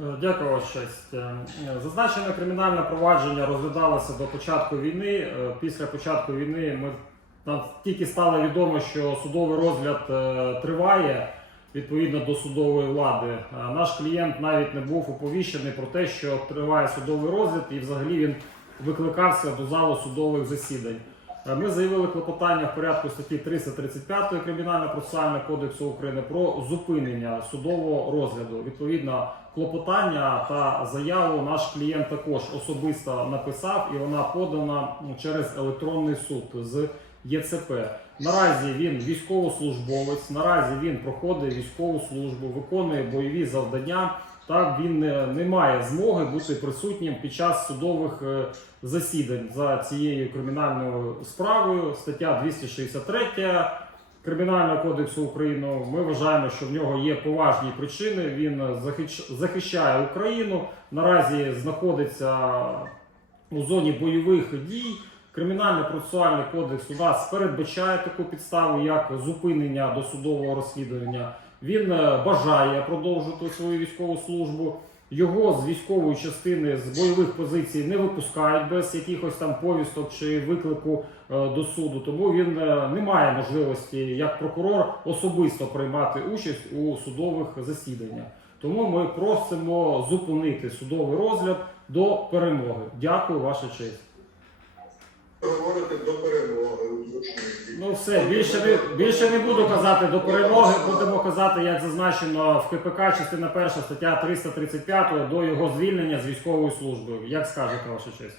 Е, Дякую, честь. Е, Зазначене кримінальне провадження розглядалося до початку війни. Е, Після початку війни ми нам тільки стало відомо, що судовий розгляд триває відповідно до судової влади. Наш клієнт навіть не був оповіщений про те, що триває судовий розгляд, і взагалі він викликався до залу судових засідань. Е, Ми заявили клопотання в порядку статті 335 Кримінально-процесуального кодексу України про зупинення судового розгляду. Відповідно, клопотання та заяву наш клієнт також особисто написав, і вона подана через електронний суд з ЄЦП. Наразі він військовослужбовець, наразі він проходить військову службу, виконує бойові завдання. Та він не, не має змоги бути присутнім під час судових е, засідань за цією кримінальною справою. Стаття 263 Кримінального кодексу України. Ми вважаємо, що в нього є поважні причини. Він захищ- захищає Україну. Наразі знаходиться у зоні бойових дій. Кримінально-процесуальний кодекс у нас передбачає таку підставу, як зупинення досудового розслідування. Він е, бажає продовжити свою військову службу. Його з військової частини з бойових позицій не випускають без якихось там повісток чи виклику е, до суду. Тому він е, не має можливості як прокурор особисто приймати участь у судових засіданнях. Тому ми просимо зупинити судовий розгляд до перемоги. Дякую, ваша честь. Говорити до перемоги. Ну все, більше не більше не буду казати до перемоги. Будемо казати, як зазначено в КПК, частина перша стаття 335 до його звільнення з військової служби. Як скажете, ваша честь?